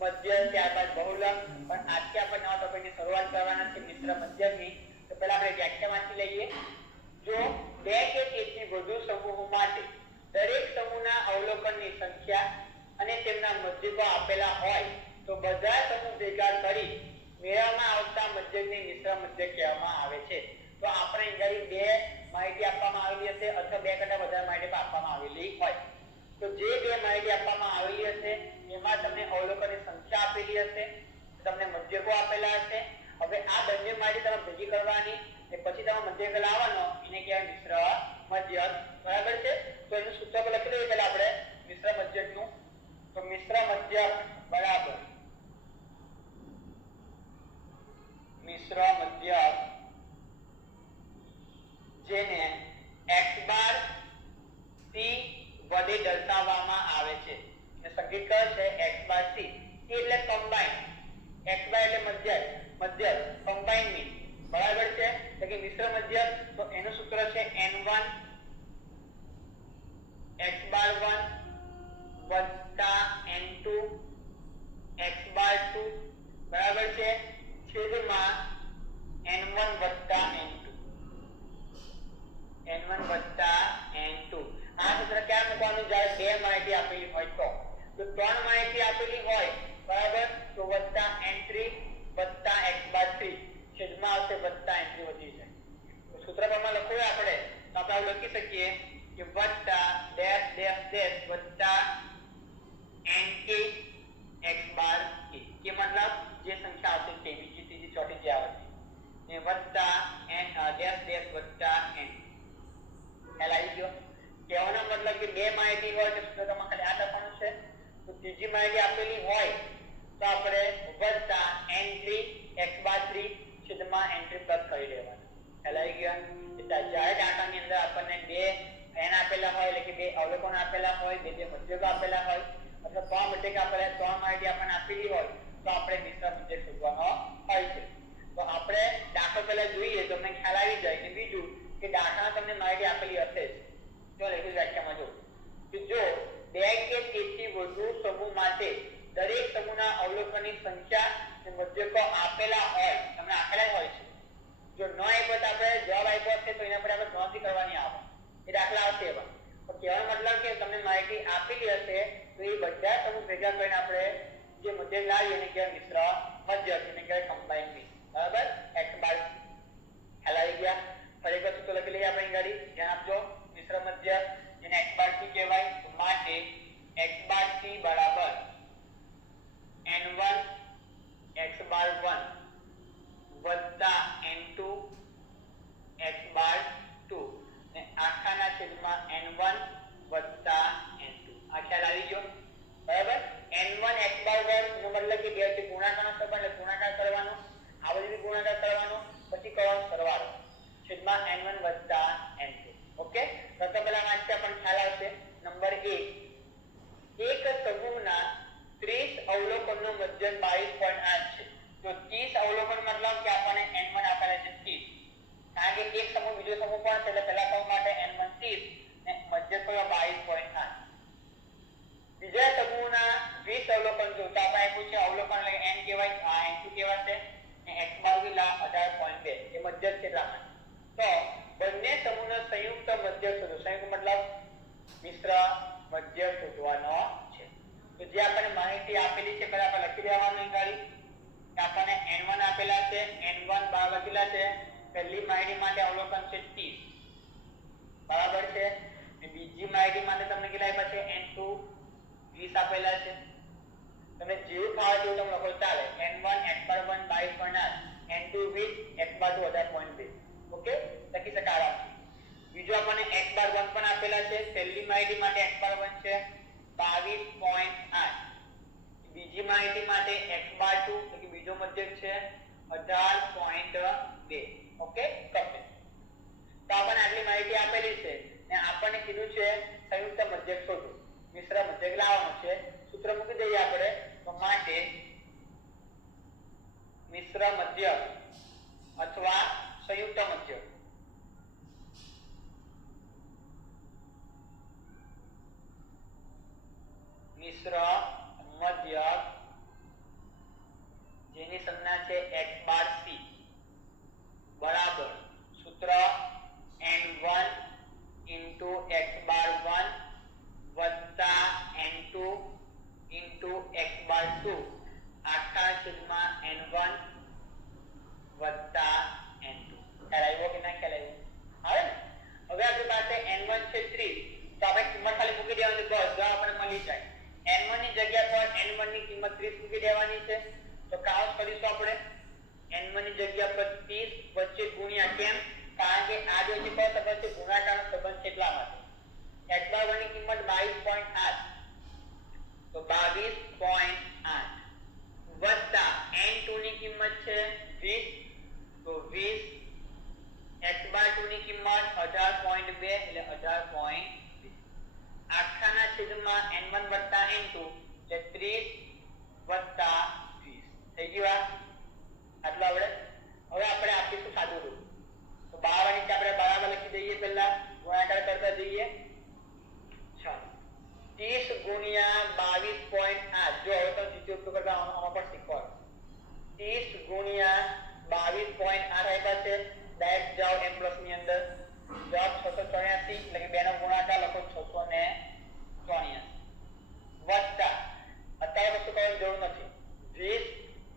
મધ્ય, ત્યારબાદ બહુલક. પણ આજથી આપણે નવા ટોપિકની શરૂઆત કરવાના છે મિશ્ર મધ્યકની. તો પહેલા આપણે વ્યાખ્યા વાંચી લઈએ. જો બે કે તેથી વધુ સમૂહો માટે દરેક સમૂહના અવલોકનની સંખ્યા અને તેમના મધ્યકો આપેલા હોય તો બધા સમૂહ ભેગા કરી મેળવવામાં આવતા મધ્યકને મિશ્ર મધ્યક કહેવામાં આવે છે. તો આપણે અહીં બે માહિતી આપવામાં આવેલી હશે અથવા બે કરતા વધારે માહિતી આપવામાં આવેલી હોય તો જે બે માહિતી આપવામાં આવેલી હશે એમાં તમને અવલોકનની સંખ્યા આપેલી હશે, તમને મધ્યકો આપેલા હશે. હવે આ બંને માહિતી તમે ભેગી કરવાની અને પછી તમે મધ્યક લાવવાનો, એને કહેવાય મિશ્ર મધ્યક. બરાબર છે? તો એનું સૂત્ર લખી દઈએ પહેલા આપણે મિશ્ર મધ્યકનું. તો મિશ્ર મધ્યક બરાબર મિશ્ર મધ્યક જેને x બાર c વડે દર્શાવવામાં આવે છે. એ સંકેત કયો છે? x બાર c. c એટલે કમ્બાઈન, x બાર એટલે મધ્યક, મધ્યક કમ્બાઈન મીન. બરાબર છે? એટલે કે મિશ્ર મધ્યક. તો એનું સૂત્ર છે n1 x બાર 1 વત્તા n2 x બાર 2. બરાબર છે? છેદમાં n1 વત્તા n2, n1 વત્તા n2. આ સૂત્ર ક્યાં મૂકવાનું? જ્યારે બે માહિતી આપેલી હોય તો. તો ત્રણ માહિતી આપેલી હોય બરાબર તો વત્તા n3 વત્તા x બાર 3 છેદમાં આવશે વત્તા n3 વધી જાય. તો સૂત્ર પ્રમાણે લખવું આપણે તો આપણે લખી શકીએ કે વત્તા ડેશ ડેશ ડેશ વત્તા nk x બાર k. કે મતલબ જે સંખ્યા આવશે તે બીજી ત્રીજી ચોથી જે આવે છે એ વત્તા n ડેશ ડેશ વત્તા n. ખ્યાલ આવી ગયો? કહેવાનો મતલબ કે બે માહિતી હોય તો સૂત્રમાં ખાલી આ લખવાનું છે. તો ત્રીજી માહિતી આપેલી હોય તો આપણે વત્તા n3 x બાર 3 છેદમાં n3 પ્લસ કરી દેવાનું. ખ્યાલ આવી ગયો? એટલે જ્યારે દાખલાની અંદર આપણને બે n આપેલા હોય એટલે કે બે અવલોકન આપેલા હોય, બે મધ્યકો આપેલા હોય અથવા ત્રણ મધ્યક આપેલા, ત્રણ માહિતી આપણને આપેલી હોય તો આપણે મિશ્ર મધ્યક શોધવાનો હોય છે. તો આપણે દાખલો પહેલા જોઈએ તો તમને ખ્યાલ આવી જાય. અને બીજું કે દાખલા તમને માહિતી આપેલી હશે જ. જો લખી વ્યાખ્યામાં જો કે જો બે કે તેથી વધુ સમૂહ માટે દરેક સમૂહના અવલોકનની સંખ્યા અને મધ્યકો આપેલા હોય, તમને આપેલા હોય છે. જો ન આપ્યો તો આપણે જવાબ આપ્યો હશે તો એના પર આપણે ગણતરી કરવાની આવે. એ દાખલા આવશે એવા. તો કહેવાનો મતલબ કે તમને માહિતી આપેલી હશે તો એ બધા સમૂહ ભેગા કરીને આપણે જે મધ્યક લાવીએ એને કહેવાય મિશ્ર મધ્યક, એને કહેવાય કમ્બાઈન મીન. બરાબર? x બાર ખ્યાલ આવી ગયા? ફરી વખત સૂત્ર લખી લઈએ આપણે ગાડી. ધ્યાન આપજો. મિશ્ર મધ્યક જેને x બાર c કહેવાય તો માટે x બાર c બરાબર n1 x બાર 1 વત્તા n2 x બાર 2 ને આખાના છેદમાં n1 વત્તા n2. આ ખ્યાલ આવી ગયો? બરાબર? n1 x બાર 1 નો મતલબ કે બે થી ગુણાકારનો સંબંધ એટલે ગુણાકાર કરવાનો, આ બધી ગુણાકાર કરવાનો, પછી કરવાનો સરવાળો છેદમાં n1 વત્તા n2. ઓકે? તો પહેલા વાંચ્યા પણ ખ્યાલ આવશે. નંબર 1 એક સમૂહના 30 અવલોકનનો મધ્યક 22.8 છે. તો 30 અવલોકન મતલબ કે આપણને n1 આપેલા છે 30. કારણ કે એક સમૂહ બીજો સમૂહ પણ છે એટલે પહેલા સમૂહ માટે n1 30 ને મધ્યક કયો 22.8. બીજા સમૂહના 20 અવલોકન જો તો આપણે આપ્યું છે અવલોકન એટલે n કહેવાય, આ n2 કહેવાશે ને x બાર કેટલા 18.2 એ મધ્યક છે એટલા. તો બંને સમૂહનો સંયુક્ત મધ્યક શોધો. સંયુક્ત મતલબ મિશ્ર મધ્યક શોધવાનો છે. તો જે આપણને માહિતી આપેલી છે પહેલા આપણે લખી દેવાનું ગાડી કે આપણને n1 આપેલા છે, n1 બરાબર કેટલા છે? પહેલી માહિતી માટે અવલોકન છે 30. બરાબર છે? અને બીજી માહિતી માટે તમને કેટલા આપ્યા છે? n2 20 આપેલા છે. તમે જેવું ફાવે તેવું તમે લખો ચાલે. n1 x બાર 1 22.8, n2 20 x બાર 2 18.2. ઓકે? લખી શકાય આરામથી. બીજો આપણને x બાર 1 પણ આપેલા છે. પહેલી માહિતી માટે x બાર 1 છે 22.8. બીજી માહિતી માટે x બાર 2 એટલે કે બીજો મધ્યક છે 18.2. ઓકે? કમ્પ્લીટ. તો આપણને આટલી માહિતી આપેલી છે ને આપણને કીધું છે સંયુક્ત મધ્યક શોધો. મિશ્ર મધ્યક લાવવાનું છે. સૂત્ર મૂકી દઈએ આપણે તો માટે મિશ્ર મધ્યક અથવા સંયુક્ત મધ્યક મિશ્ર મધ્યક બાર 2 આખા છેદમાં n1 વત્તા n2. ખ્યાલ આવ્યો કે ના ખ્યાલ આવ્યો? આવે ને? હવે આપણી પાસે n1 છે 30, તો આપણે કિંમત ખાલી મૂકી દેવાની, બસ જો આપણે મળી જાય. n1 ની જગ્યા પર n1 ની કિંમત 30 મૂકી દેવાની છે. તો કાઉન્સ કરીશું આપણે n1 ની જગ્યા પર 30 વચ્ચે ગુણ્યા, કેમ? કારણ કે આ જે છે કયો સંબંધ છે? ગુણાકારનો સંબંધ છે એટલા માટે. x બાર 1 ની કિંમત 22.8, તો 22.8 વત્તા n2 ની કિંમત છે 20, તો 20 x બાર 2 ની કિંમત 18.2 એટલે 18.2 આખાના છેદમાં n1 વત્તા n2 એટલે 30 વત્તા 20 થઈ ગયું. આટલું આવડે. હવે આપણે આપીશું સાદું રૂપ. તો 12 ની આપણે બરાબર લખી દઈએ, પહેલા ગુણાકાર કરતા જઈએ. ચાલો 30 ગુણ્યા 22.8, જો હવે તો દ્વિતીય ઉપયોગ કરતા આમાં પણ શીખવાનું. 30 ગુણ્યા 22.8 આપ્યા છે. ડાયરેક્ટ જાઓ m પ્લસ ની અંદર, જવાબ 684 એટલે કે 2 નો ગુણાકાર લખો 684 વત્તા, અત્યારે કશું કરવાની જરૂર નથી, 20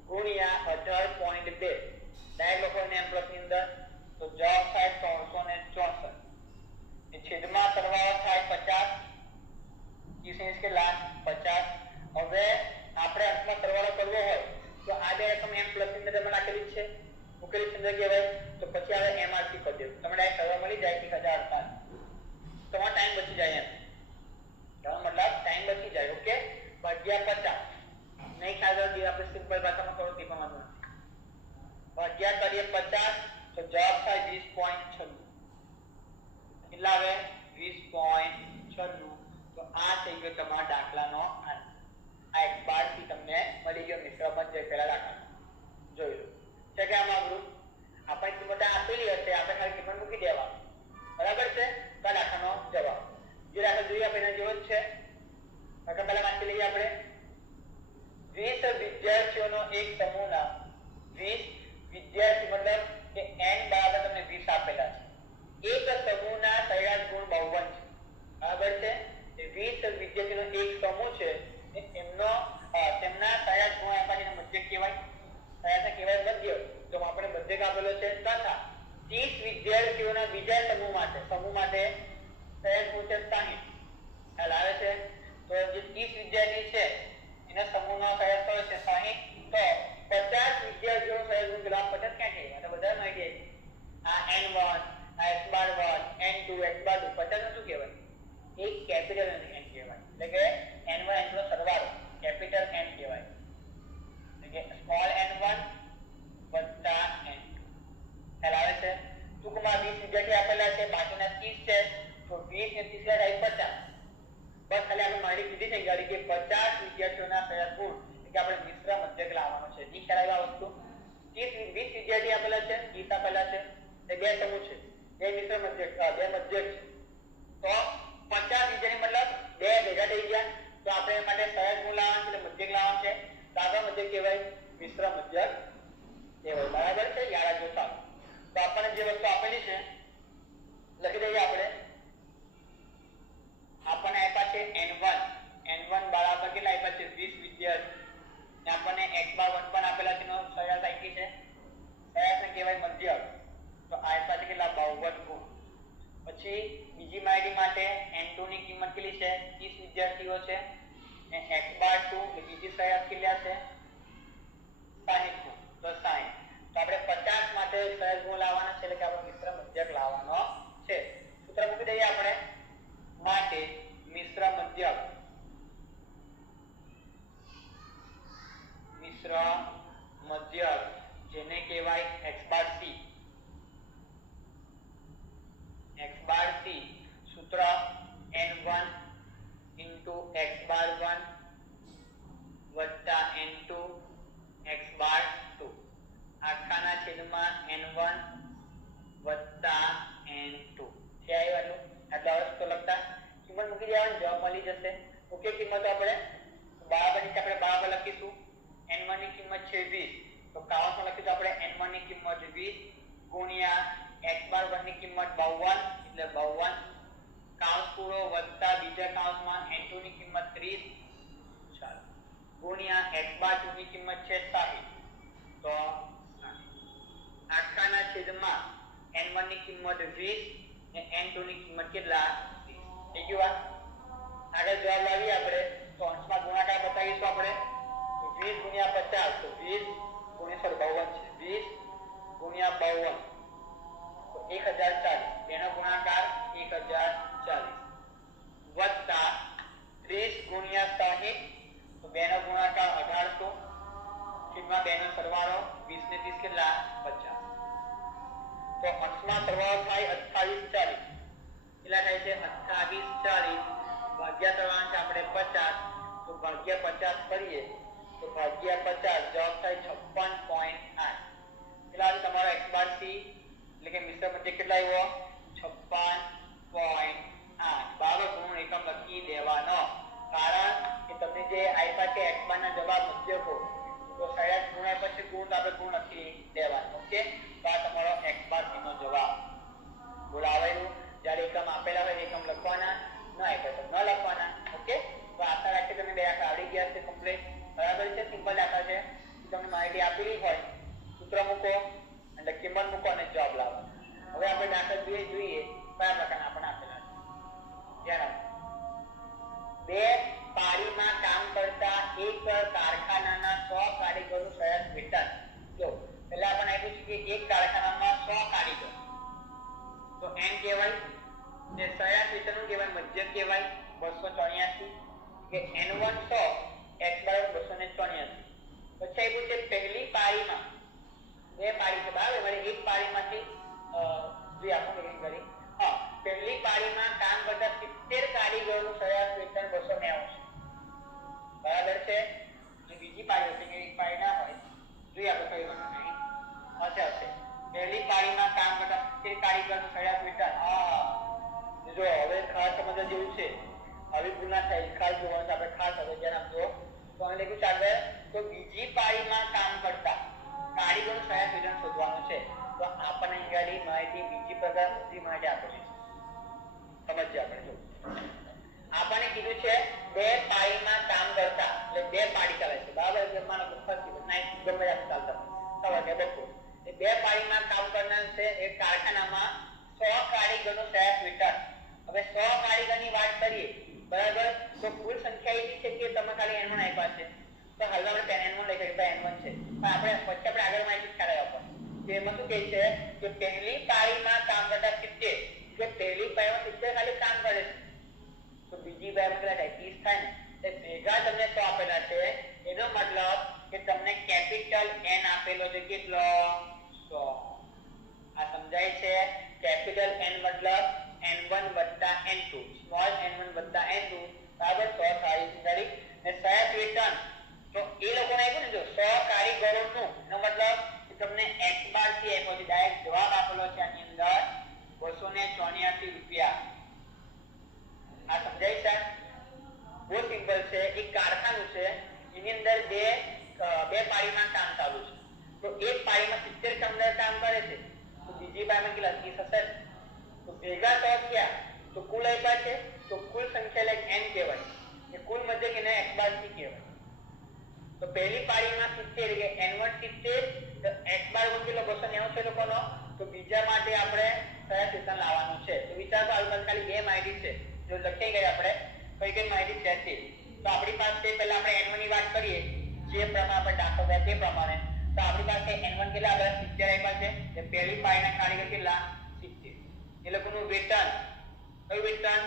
ગુણ્યા 18.2 ડાયરેક્ટ લખો m પ્લસ ની અંદર, તો જવાબ થાય 364. એ છેદમાં સરવાળો થાય 50, 30 કે લાસ્ટ 50. હવે આપણે અંતમાં સરવાળો કરવો હોય તો આ બે રકમ m પ્લસ ની અંદર નાખેલી છે, ઉકેલી છે કહેવાય. તો પછી આવે mrc કરી દેવું, તમને આ સરવાળો મળી જાય 1048. તમારો ટાઈમ બચી જાય, એમ એનો મતલબ ટાઈમ બચી જાય. ઓકે, ભાગ્યા 50 નહીં ખ્યાલ હોય આપણે સિમ્પલ ભાષામાં કરો તે પણ વાંધો નથી. ભાગ્યા કરીએ 50 તો જવાબ થાય 20.96. કેટલા આવે? 20.96. તો આ થઈ ગયો તમારા દાખલાનો આન્સર. આ x બાર થી તમને મળી ગયો મિશ્ર મધ્યક પહેલા દાખલા. જોઈ લો છે કે આમાં ગ્રુપ આપણે કિંમત આપેલી હશે, આપણે ખાલી કિંમત મૂકી દેવાની, બરાબર છે? તો આ દાખલાનો જવાબ જે દાખલા જોઈએ આપણે એના જેવો જ છે. દાખલા પહેલા વાંચી લઈએ આપણે. 20 વિદ્યાર્થીઓનો એક સમૂહના 20 વિદ્યાર્થી મતલબ કે n બરાબર તમને 20 આપેલા છે. એક સમૂહના સરેરાશ ગુણ 52 છે, બરાબર છે? એ 20 વિદ્યાર્થીનો એક સમૂહ છે, એમનો તેમના સરેરાશ ગુણ આપ્યા છે, મધ્યક કહેવાય. સરેરાશ કહેવાય મધ્યક. તો આપણે મધ્યક આપેલો છે. તથા 30 વિદ્યાર્થીઓના બીજા સમૂહ માટે સરેરાશ ગુણ છે 60. ખ્યાલ આવે છે? તો જે 30 વિદ્યાર્થી છે એના સમૂહનો સરેરાશ કયો છે? 60. તો 50 વિદ્યાર્થીઓનો સરેરાશ ગુણ કેટલા? 50 ક્યાંથી આવ્યા? તો બધાનો આઈડિયા આ n1 આ x બાર 1 n2 x બાર 2 50 નું શું કહેવાય? એક કેપિટલ n કહેવાય. એટલે કે n1 n2 નો સરવાળો કેપિટલ n કહેવાય. એટલે કે સ્મોલ n1 વત્તા n2. ખ્યાલ આવે છે? ટૂંકમાં 20 વિદ્યાર્થી આપેલા છે, બાકીના 30 છે, તો 20 ને 30 થાય 50. બસ ખાલી આપણે માહિતી કીધી છે ગાડી કે 50 વિદ્યાર્થીઓના સરેરાશ ગુણ એટલે કે આપણે મિશ્ર મધ્યક લાવવાનો છે. ઈ ખ્યાલ આવ્યો આ વસ્તુ? 30 20 વિદ્યાર્થી આપેલા છે, 30 આપેલા છે, એ બે સમૂહ છે, બે મિશ્ર મધ્યક, બે મધ્યક છે. તો 50 વિદ્યાર્થી મતલબ બે ભેગા થઈ ગયા, તો આપણે એ માટે સરેરાશ ગુણ લાવવાનો છે, એટલે મધ્યક લાવવાનો છે. તો આગળ મધ્યક કહેવાય મિશ્ર મધ્યક કહેવાય. બરાબર છે? યાદ રાખજો. ચાલો તો આપણને જે વસ્તુ આપેલી છે લખી દઈએ આપણે. આપણને આપ્યા છે n1 બરાબર કેટલા આપ્યા છે? 20 વિદ્યાર્થી. ને આપણને x બાર 1 પણ આપેલા છે, એનો સરેરાશ આપી છે, સરેરાશને કહેવાય મધ્યક. તો આ આપ્યા છે કેટલા? 52 ગુણ. પછી બીજી માહિતી માટે n2 ની કિંમત કેટલી છે? 30 વિદ્યાર્થીઓ છે, ને x બાર 2 એટલે બીજી સરેરાશ કેટલા છે? 60 ગુણ. તો 60. તો આપણે 50 માટે સરેરાશ ગુણ લાવવાના છે, એટલે કે આપણે મિશ્ર મધ્યક લાવવાનો છે. સૂત્ર મૂકી દઈએ આપણે. માટે મિશ્ર મધ્યક જેને કહેવાય x બાર c. સૂત્ર n1 x બાર 1 વત્તા n2 x બાર 2 આખાના છેદમાં n1 વત્તા n2. છે આવ્યું? આટલા વસ્તુ લખતા કિંમત મૂકી દેવાની, જવાબ મળી જશે. ઓકે, કિંમત આપણે બરાબર ની આપણે બરાબર લખીશું. n1 ની કિંમત છે 20, તો કાઉન્સમાં લખીશું આપણે n1 ની કિંમત 20 ગુણ્યા x બાર 1 ની કિંમત 52 એટલે 52 કાઉન્સ પૂરો વત્તા બીજા કાઉન્સમાં n2 ની કિંમત 30. ચાલો ગુણ્યા x બાર 2 ની કિંમત છે 60 તો આખાના છેદમાં n1 ની કિંમત 20 અને n2 ની કિંમત કેટલા 30 થઈ ગયું આગળ જવાબ લાવીએ આપણે તો અંશમાં ગુણાકાર બતાવીશું આપણે તો 20 ગુણ્યા 50 તો 20 ગુણ્યા 52 છે 20 ગુણ્યા 52 તો 1040 તેનો ગુણાકાર 1040 વત્તા 30 ગુણ્યા 60 તો બેનો ગુણાકાર 1800 છેદમાં બેનો સરવાળો 20 ને 30 કેટલા 50 તો અંશમાં સરવાળો થાય 2840 કેટલા થાય છે 2840 ભાગ્યા કરવાના છે આપણે 50 તો ભાગ્યા 50 કરીએ તો ભાગ્યા 50 જવાબ થાય 56.8 કેટલા તમારો x બાર c એટલે કે મિશ્ર મધ્યક કેટલા આવ્યો 56.8 બરાબર ગુણ એકમ લખી દેવાનો કારણ કે તમને જે આપ્યા છે x બાર ના જવાબ મધ્યકો તો સરેરાશ ગુણ્યા પછી ગુણ તો આપણે ગુણ લખી દેવાનો ઓકે તો આ તમારો x બાર c નો જવાબ બોલાવેલું જ્યારે એકમ આપેલા હોય એકમ લખવાના ન આપ્યા તો ન લખવાના ઓકે તો આશા રાખીએ તમે બે આખા આવડી ગયા છે કમ્પ્લીટ બરાબર છે સિમ્પલ દાખલા છે તમને માહિતી આપેલી હોય સૂત્ર મૂકો અને કિંમત મૂકો અને જવાબ લાવો હવે આપણે દાખલા જોઈએ કયા પ્રકારના આપણને આપેલા છે ધ્યાન આપો બે પાળીમાં કામ કરતા એક કારખાનાના 100 કારીગરોનું સરેરાશ વેતન જો પહેલા આપણે આપ્યું છે કે એક કારખાનામાં 100 કારીગર તો n કહેવાય જે સરેરાશ વેતનનું કહેવાય મધ્યક કહેવાય 284 કે n1 100 x બરાબર 284 પછી આપ્યું છે પહેલી પાળીમાં બે પાળી છે બરાબર એટલે એક પાળીમાંથી જે આપણે લખી કરી હા પહેલી પાળીમાં કામ કરતા 70 કારીગરોનું સરેરાશ વેતન 290 છે બરાબર છે જે બીજી પાળી હશે કે એક પાળી ના હોય જોઈએ આપણે કઈ વસ્તુ નહીં હશે પહેલી પાળીમાં કામ કરતા 70 કારીગરનું સરેરાશ વેતન જો હવે ખાસ સમજવા જેવું છે આવી ભૂલ ના થાય ખાસ જોવાનું છે આપણે ખાસ હવે ધ્યાન આપજો તો અમે લખ્યું છે આગળ તો બીજી પાળીમાં કામ કરતા કારીગરનું સરેરાશ વેતન શોધવાનું છે તો આપણને અહીંયા માહિતી બીજી પ્રકાર બધી માહિતી આપેલી છે સમજીએ આપણે જો આપણને કીધું છે બે પાળીમાં કામ કરતા એટલે બે પાળી ચાલે છે બરાબર જમવાનો ફરતી નાઈટ ગમે ત્યાં ચાલતા સવાર કે બપોર એ બે પાળીમાં કામ કરનાર છે એક કારખાનામાં 100 કારીગરનું સરેરાશ વેતન હવે 100 કારીગરની વાત કરીએ બરાબર તો કુલ સંખ્યા એવી છે કે તમે ખાલી n1 આપ્યા છે તો હાલમાં આપણે n1 લઈ શકીએ n1 છે પણ આપણે પછી આપણે આગળ માહિતી ખ્યાલ આવ્યો કે એમાં શું કહે છે કે પહેલી પાળીમાં કામ કરતા 70 કે પહેલી પાળીમાં 70 ખાલી કામ કરે છે તો બીજી પાળીમાં કેટલા થાય 30 થાય ને એ ભેગા તમને 100 આપેલા છે એનો મતલબ કે તમને કેપિટલ n આપેલો છે કેટલો 100 આ સમજાય છે કેપિટલ n મતલબ n1 n2 small n1 n2 બરાબર 100 કારીગરી ને સરેરાશ વેતન તો એ લોકોને આપ્યું ને જો 100 કારીગરોનું નો મતલબ કે તમને x બાર થી આપ્યો છે ડાયરેક્ટ જવાબ આપેલો છે આની અંદર 284 રૂપિયા આ સમજાય છે બહુ સિમ્પલ છે એક કારખાનું છે એની અંદર બે પાળીમાં કામ ચાલુ છે તો એક પાળીમાં 70 કામદાર કામ કરે છે તો બીજી પાળીમાં કેટલા 30 હશે તો ભેગા 100 થયા તો કુલ આપ્યા છે તો કુલ સંખ્યા like n કહેવાય એ કુલ મધ્યક એને x બાર c કહેવાય તો પહેલી પાળીમાં 70 કે n1 70 તો x બાર કેટલો 290 છે લોકોનો તો બીજા માટે આપણે સરેરાશ વેતન લાવવાનું છે તો વિચાર તો આ ખાલી બે માહિતી છે જો લખી ગઈ આપણે કઈ કઈ માહિતી છે તો આપણી પાસે પહેલા આપણે n1 ની વાત કરીએ જે પ્રમાણે આપણે દાખલ કર્યા તે પ્રમાણે તો આપણી પાસે n1 કેટલા આપણે 70 આપ્યા છે કે પહેલી પાળીના કારીગર કેટલા 70 એ લોકોનું વેતન કયું વેતન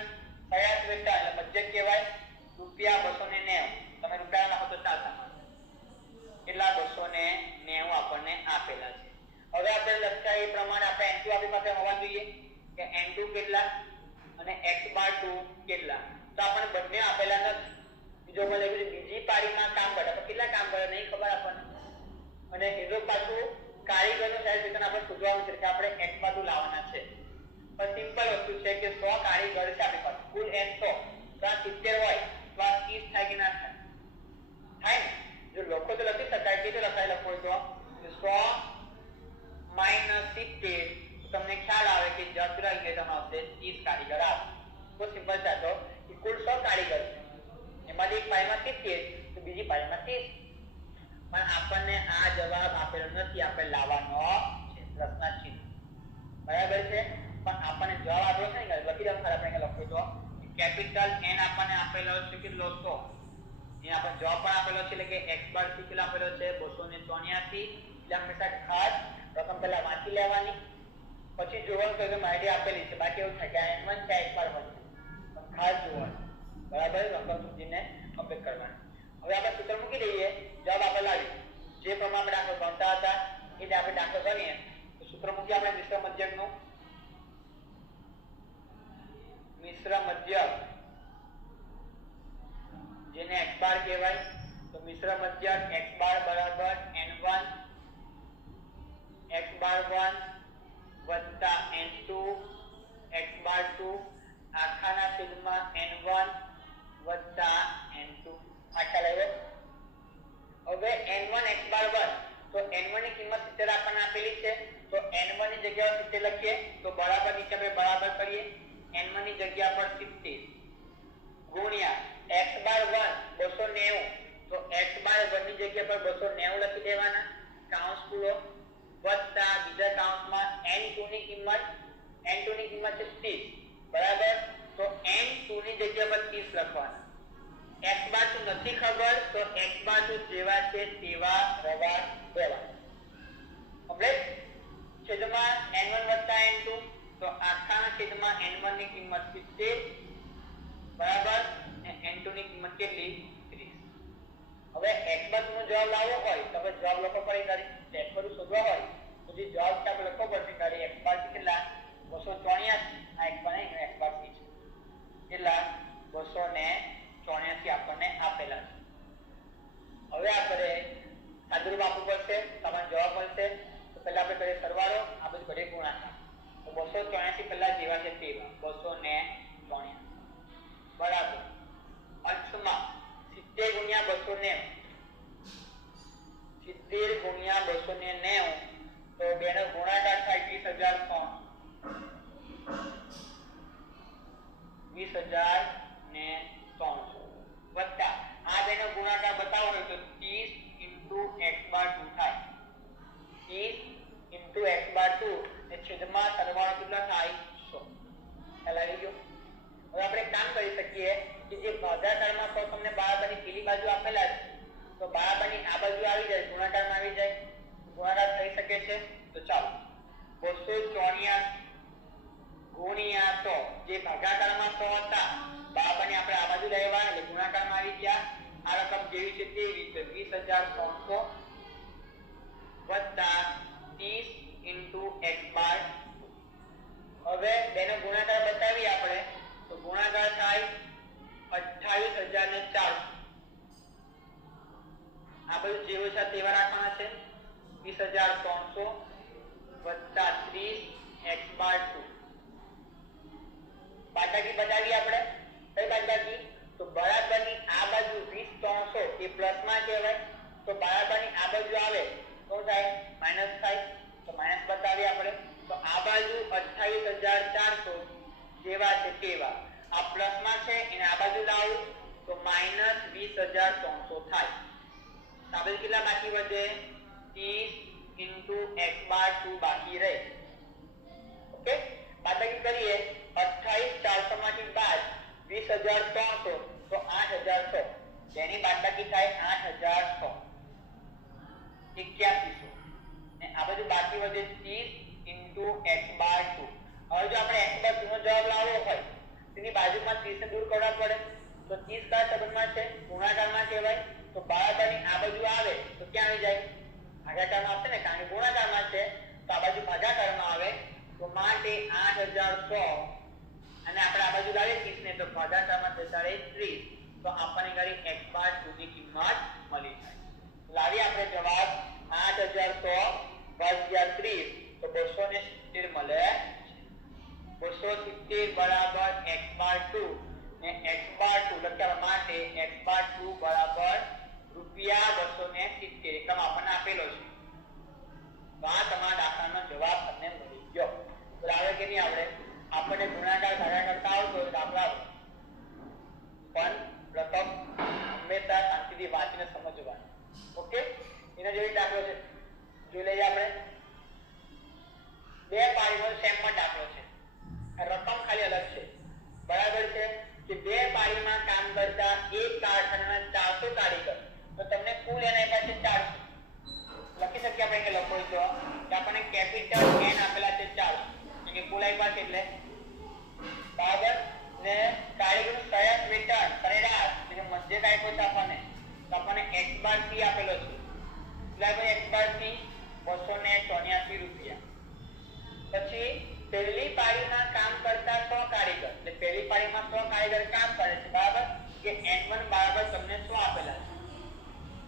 સરેરાશ વેતન એટલે મધ્યક કહેવાય ₹290 તમે રૂપિયા નાખો તો ચાલશે કેટલા 290 આપણને આપેલા છે હવે આપણે લખ્યા એ પ્રમાણે આપણે n2 આપણી પાસે હોવા જોઈએ કે n2 કેટલા અને x બાર 2 કેટલા તો આપણને બંને આપેલા નથી જો મને લખ્યું બીજી પાળીમાં કામ કરતા તો કેટલા કામ કરે નહીં ખબર આપણને અને એનો પાછું કારીગરનું સરેરાશ વેતન આપણે શોધવાનું છે કે આપણે x બાર 2 લાવવાના છે પણ સિમ્પલ વસ્તુ છે કે 100 કારીગર છે આપણી પાસે કુલ n 100 તો આ 70 હોય તો આ 30 થાય કે ના થાય ને જો લખો તો લખી શકાય કે લખાય લખો તો 100 - 70 તમને ખ્યાલ આવે કે જતું ઇંગ્લિશમાં આવશે 30 કારીગર આવે તો સિમ્પલ છે તો કુલ 100 કારીગર છે એમાંથી એક પાળીમાં 70 તો બીજી બાજુમાં 30. પણ આપણને આ જવાબ આપેલો નથી, આપણે લાવવાનો છે પ્રશ્ન ચિહ્ન. બરાબર છે? પણ આપણને જવાબ આપ્યો છે ને, લખી દઉં ખરા આપણે લખ્યું તો કેપિટલ N આપણને આપેલો છે કેટલો 100. એ આપણને જવાબ પણ આપેલો છે એટલે કે x બાર કેટલો આપેલો છે 283. એટલે હંમેશા ખાસ રકમ પહેલા વાંચી લેવાની, પછી જોવાનું કે માહિતી આપેલી છે. બાકી એવું થાય કે n1 છે x બાર હોય પણ ખાસ જોવાનું. બરાબર? રકમ સમજીને કમ્પ્લીટ કરવાની. હવે આપણે સૂત્ર મૂકી દઈએ, જવાબ આપણે લાવી જે પ્રમાણે આપણે દાખલો ગણતા હતા એ રીતે આપણે દાખલો ગણીએ. તો સૂત્ર મૂકી આપણે મિશ્ર મધ્યકનું. મિશ્ર મધ્યક જેને x બાર કહેવાય, તો મિશ્ર મધ્યક x બાર બરાબર n1 x બાર 1 વત્તા n2 x બાર 2 આખાના છેદમાં n1 વત્તા n2. આ ખ્યાલ આવ્યો? હવે n1 x બાર 1, તો n1 ની કિંમત 70 આપણને આપેલી છે, તો n1 ની જગ્યાએ 70 લખીએ, તો બરાબર નીચે આપણે બરાબર કરીએ, n1 ની જગ્યા પર 70 ગુણ્યા x બાર 1 290, તો x બાર 1 ની જગ્યા પર 290 લખી દેવાના કૌંસ ખુલ્લો, વત્તા બીજા કૌંસમાં n2 ની કિંમત છે 30. બરાબર? તો n2 ની જગ્યા પર 30 લખવાના. x બાર તો નથી ખબર, તો x બાર તો જેવા છે તેવા રવા દેવા. કમ્પ્લીટ? છેદમાં n1 વત્તા n2, તો આખાના છેદમાં n1 ની કિંમત 70 બરાબર, અને n2 ની કિંમત કેટલી 30. હવે x બાર નો જવાબ લાવવો હોય તો હવે જવાબ લખવો પડે. તારી x બાર શોધવા હોય તો જે જવાબ છે આપણે લખવો પડશે. તારી x બાર કેટલા 284, આ x બાર નહીં, x બાર છે કેટલા 284 આપણને આપેલા છે. હવે આપણે સાદુરૂપ આપવું પડશે, તમારો જવાબ મળશે. તો પહેલા આપણે કરીએ સરવાળો, આ બધું ઘડે ગુણાકાર. તો 284 પહેલા જેવા છે તેવા 284 બરાબર અંશમાં 70 ગુણ્યા 290, 70 ગુણ્યા 290, તો બેનો ગુણાકાર થાય 20003, 20300 વત્તા આ બેનો ગુણાકાર બતાવો હોય તો 30 x બાર 2 થાય, 30 x બાર 2 ને છેદમાં સરવાળો કેટલો થાય 100. ખ્યાલ આવી ગયો? હવે આપણે કામ કરી શકીએ કે જે ભાગાકારમાં તો તમને બરાબરની પેલી બાજુ આપેલા છે, તો બરાબરની આ બાજુ આવી જાય, ગુણાકારમાં આવી જાય, ગુણાકાર થઈ શકે છે. તો ચાલો 284 ગુણ્યા 100, જે ભાગાકારમાં 100 હતા બરાબરની આપણે આ બાજુ લેવા એટલે ગુણાકારમાં આવી ગયા. આ રકમ જેવી છે તેવી, તો 20300 વત્તા 30 x બાર 2. હવે બેનો ગુણાકાર બતાવી આપણે, તો ગુણાકાર થાય 28400. આ બધું જેવું છે તેવા રાખવાના છે. 20300 વત્તા 30 x બાર 2. બાદબાકી બતાવી આપણે, કઈ બાદબાકી? તો બરાબરની આ બાજુ 20300 એ પ્લસમાં કહેવાય, તો બરાબરની આ બાજુ આવે તો થાય માઈનસ થાય, તો માઈનસ બતાવી આપણે. તો આ બાજુ 28400 જેવા છે તેવા, આ પ્લસમાં છે એને આ બાજુ લાવું તો માઈનસ 20300 થાય. આ બાજુ કેટલા બાકી વધે? 30 x બાર 2 બાકી રહે. ઓકે, બાદબાકી કરીએ. 28400 માંથી બાદ 20300, તો 8100, જેની બાદબાકી થાય 8100, 8100, ને આ બાજુ બાકી વધે 30 x બાર 2. હવે જો આપણે x બાર 2 નો જવાબ લાવવો હોય તેની બાજુમાં 30 ને દૂર કરવા પડે, તો 30 કયા સંબંધમાં છે? ગુણાકારમાં કહેવાય. તો બરાબરની આ બાજુ આવે તો ક્યાં આવી જાય? ભાગાકારમાં આવશે ને, કારણ કે ગુણાકારમાં છે, તો આ બાજુ ભાગાકારમાં આવે, તો માટે 8100 અને આપણે આ બાજુ લાવીએ 30 ને, તો ભાગાકારમાં જતા રહે 30, તો આપણને ઘડી x બાર 2 ની કિંમત મળી જાય. લાવી આપણે જવાબ 8100 ભાગ્યા 30, તો 270 મળે. 270 બરાબર x બાર 2 ને x બાર 2 લખવા માટે x બાર 2 બરાબર ₹270 એકમ આપણને આપેલો છે. તો આ તમારા દાખલાનો જવાબ તમને મળી ગયો. તો આવે કે નહીં આવડે? આપણે ગુણાકાર ભાગાકાર કરતા આવતો દાખલા, પણ પ્રથમ હંમેશા શાંતિથી વાંચીને એના જેવી દાખલો છે, જોઈ લઈએ આપણે. બે પાળીનો સેમ પણ દાખલો છે, રકમ ખાલી અલગ છે. બરાબર છે કે બે પાળીમાં કામ કરતા એક કારખાનાના 400 કારીગર, તો તમને કુલ એના પાસે 400 લખી શકીએ આપણે. કે લખો તો કે આપણને કેપિટલ N આપેલા છે 400, કે કુલ આપ્યા છે એટલે બરાબર. ને કારીગરનું સરેરાશ વેતન સરેરાશ એટલે મધ્ય કાયકો છે આપણને, તો આપણને x બાર c આપેલો છે. એટલે x બાર c 284 રૂપિયા. પછી પહેલી પાળીમાં કામ કરતા 100 કારીગર, એટલે પહેલી પાળીમાં 100 કારીગર કામ કરે છે બરાબર, કે n1 બરાબર તમને 100 આપેલા છે.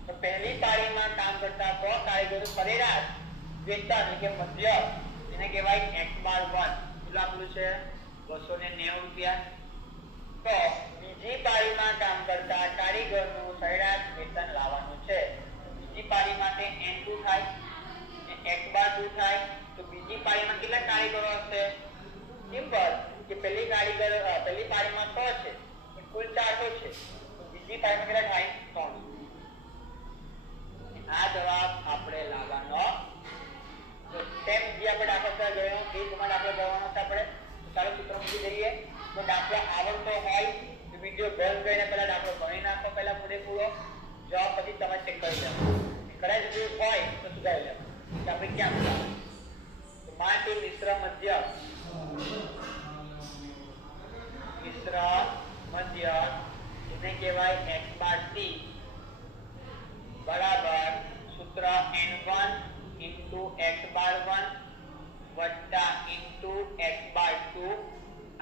તો પહેલી પાળીમાં કામ કરતા 100 કારીગરનું સરેરાશ વેતન એટલે કે મધ્ય એને કહેવાય x બાર 1, કેટલું આપેલું છે 290 રૂપિયા. તો બીજી પાળીમાં કામ કરતા કારીગરનું સરેરાશ વેતન લાવવાનું છે. બીજી પાળી માટે n2 થાય x બાર 2 થાય. તો બીજી પાળીમાં કેટલા કારીગરો હશે? સિમ્પલ કે પહેલી પાળીમાં 100 છે, કુલ 400 છે, તો બીજી પાળીમાં કેટલા થાય? 300. આ જવાબ આપણે લાવવાનો. તો સેમ જે આપણે દાખલો ગયો એ તમારે દાખલો ગણવાનો છે આપણે. ચાલો સૂત્ર મૂકી દઈએ. તો દાખલો આવડતો હોય તો વિડિયો બંધ કરીને પહેલા દાખલો ગણી નાખો, પહેલા પૂરેપૂરો જવાબ પછી તમે ચેક કરી લેજો. કદાચ જો હોય તો સુધારી લેજો કે આપણે ક્યાં સુધારવું. તો માટે મિશ્ર મધ્ય એને કહેવાય x બાર c બરાબર સૂત્ર n1 x બાર 1 વત્તા x બાર 2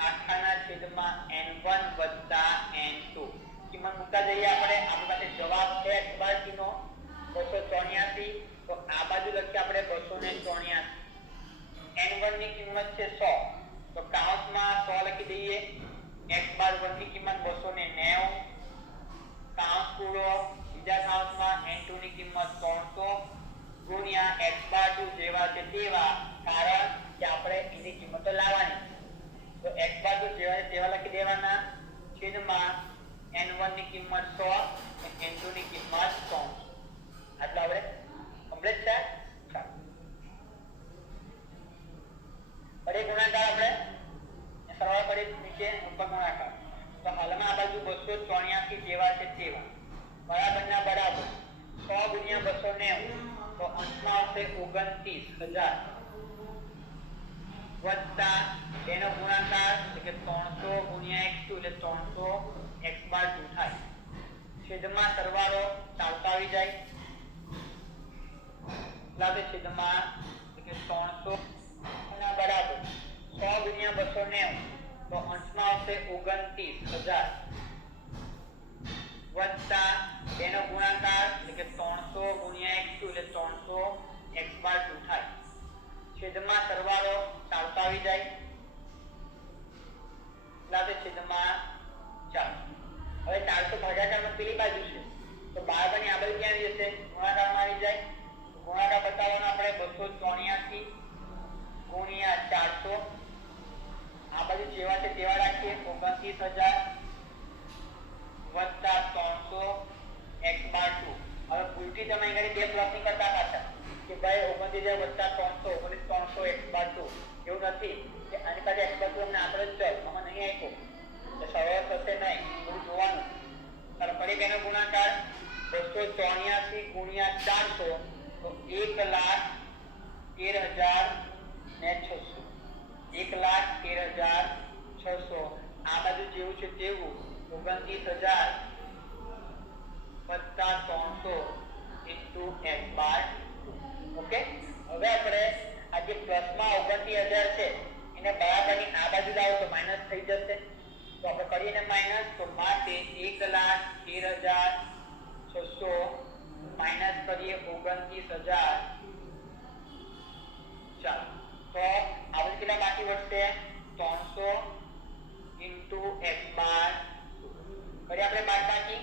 આખાના છેદમાં n1 વત્તા n2. કિંમત મૂકતા જઈએ આપણે. આપણી પાસે જવાબ છે x બાર c નો 284, તો આ બાજુ લખીએ આપણે 284. n1 ની કિંમત છે 100, તો કૌંસમાં 100 લખી દઈએ. x બાર 1 ની કિંમત 290 કૌંસ પૂરો. બીજા કૌંસમાં n2 ની કિંમત 300 ગુણ્યા x બાર 2 જેવા છે તેવા, કારણ કે આપણે એની કિંમતો લાવવાની. તો x બાર 2 જેવા છે તેવા લખી દેવાના છેદમાં n1 ની કિંમત 100 અને n2 ની કિંમત 300. આટલું આપણે કમ્પ્લીટ છે. ફરી ગુણાકાર આપણે સરવાળો કરી નીચે ઉપર ગુણાકાર. તો હાલમાં આ બાજુ 284 જેવા છે તેવા બરાબર ના બરાબર 100 ગુણ્યા 290, તો અંશમાં આવશે 29000 વત્તા તેનો ગુણાકાર એટલે કે 300 ગુણ્યા x2 એટલે 300 x બાર 2 થાય. છેદમાં સરવાળો ચાલતા આવી જાય લાગે છેદમાં એટલે કે 300 ના બરાબર 100 ગુણ્યા 290, તો અંશમાં આવશે 29000 વત્તા તેનો ગુણાકાર એટલે કે 300 ગુણ્યા x2 એટલે 300 x બાર 2 થાય. છેદમાં સરવાળો ચાલતા આવી જાય લાગે છેદમાં 400. હવે 400 ભાગાકારમાં પેલી બાજુ છે, તો બરાબરની આ બાજુ ક્યાં આવી જશે? ગુણાકારમાં આવી જાય. ગુણાકાર બતાવવાનો આપણે 284 ગુણ્યા 400, આ બાજુ જેવા છે તેવા રાખીએ 29000 વત્તા 300 x બાર 2. હવે ભૂલથી તમે અહીં બે પ્લસ ની કરતા પાછા કે ભાઈ 29000 વત્તા 300 એટલે 300 x બાર 2. એવું નથી કે આની પાસે x બાર 2 અમને આપણે ચલ આમાં નહીં આપ્યો તો સરળ થશે નહીં, થોડું જોવાનું. ચાલો ફરી તેનો ગુણાકાર 284 ગુણ્યા 400, તો 1,13,600 1,13,600. આ બાજુ જેવું છે તેવું 29000 વત્તા 300 ઇન્ટુ x બાર 2. ઓકે. હવે આપણે આ જે પ્લસમાં 29000 છે એને બરાબરની આ બાજુ લાવો તો માઈનસ થઈ જશે. તો આપણે કરીએ ને માઈનસ, તો માટે 1,13,600 માઈનસ કરીએ 29000. ચાલો તો આપણે કેટલા બાકી વધશે? 300 ઇન્ટુ x બાર 2. કરીએ આપણે બાદબાકી,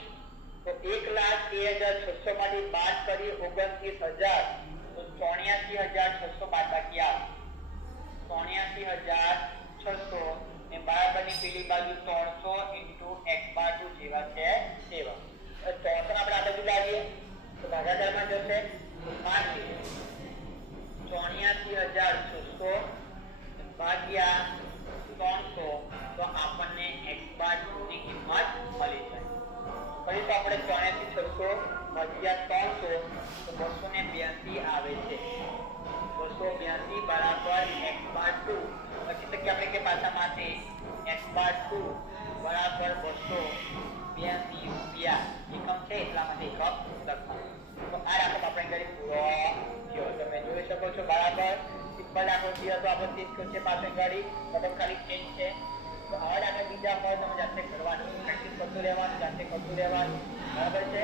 તો 1,13,600 માંથી બાદ કરીએ 29000, તો 84600 બાદબાકી આવે. 84600 ને બરાબરની પેલી બાજુ 300 ઇન્ટુ x બાર 2 જેવા છે તેવા. 300 આપણે આ બાજુ લાવીએ તો ભાગાકારમાં જશે, તો સિમ્પલ દાખલો છે તો આપણે ચેન્જ કરશે પાછળ ગાડી મતલબ ખાલી ચેન્જ છે તો આવા દાખલા બીજા હોય તમે જાતે કરવાનું પ્રેક્ટિસ કરતું રહેવાનું જાતે કરતું રહેવાનું બરાબર છે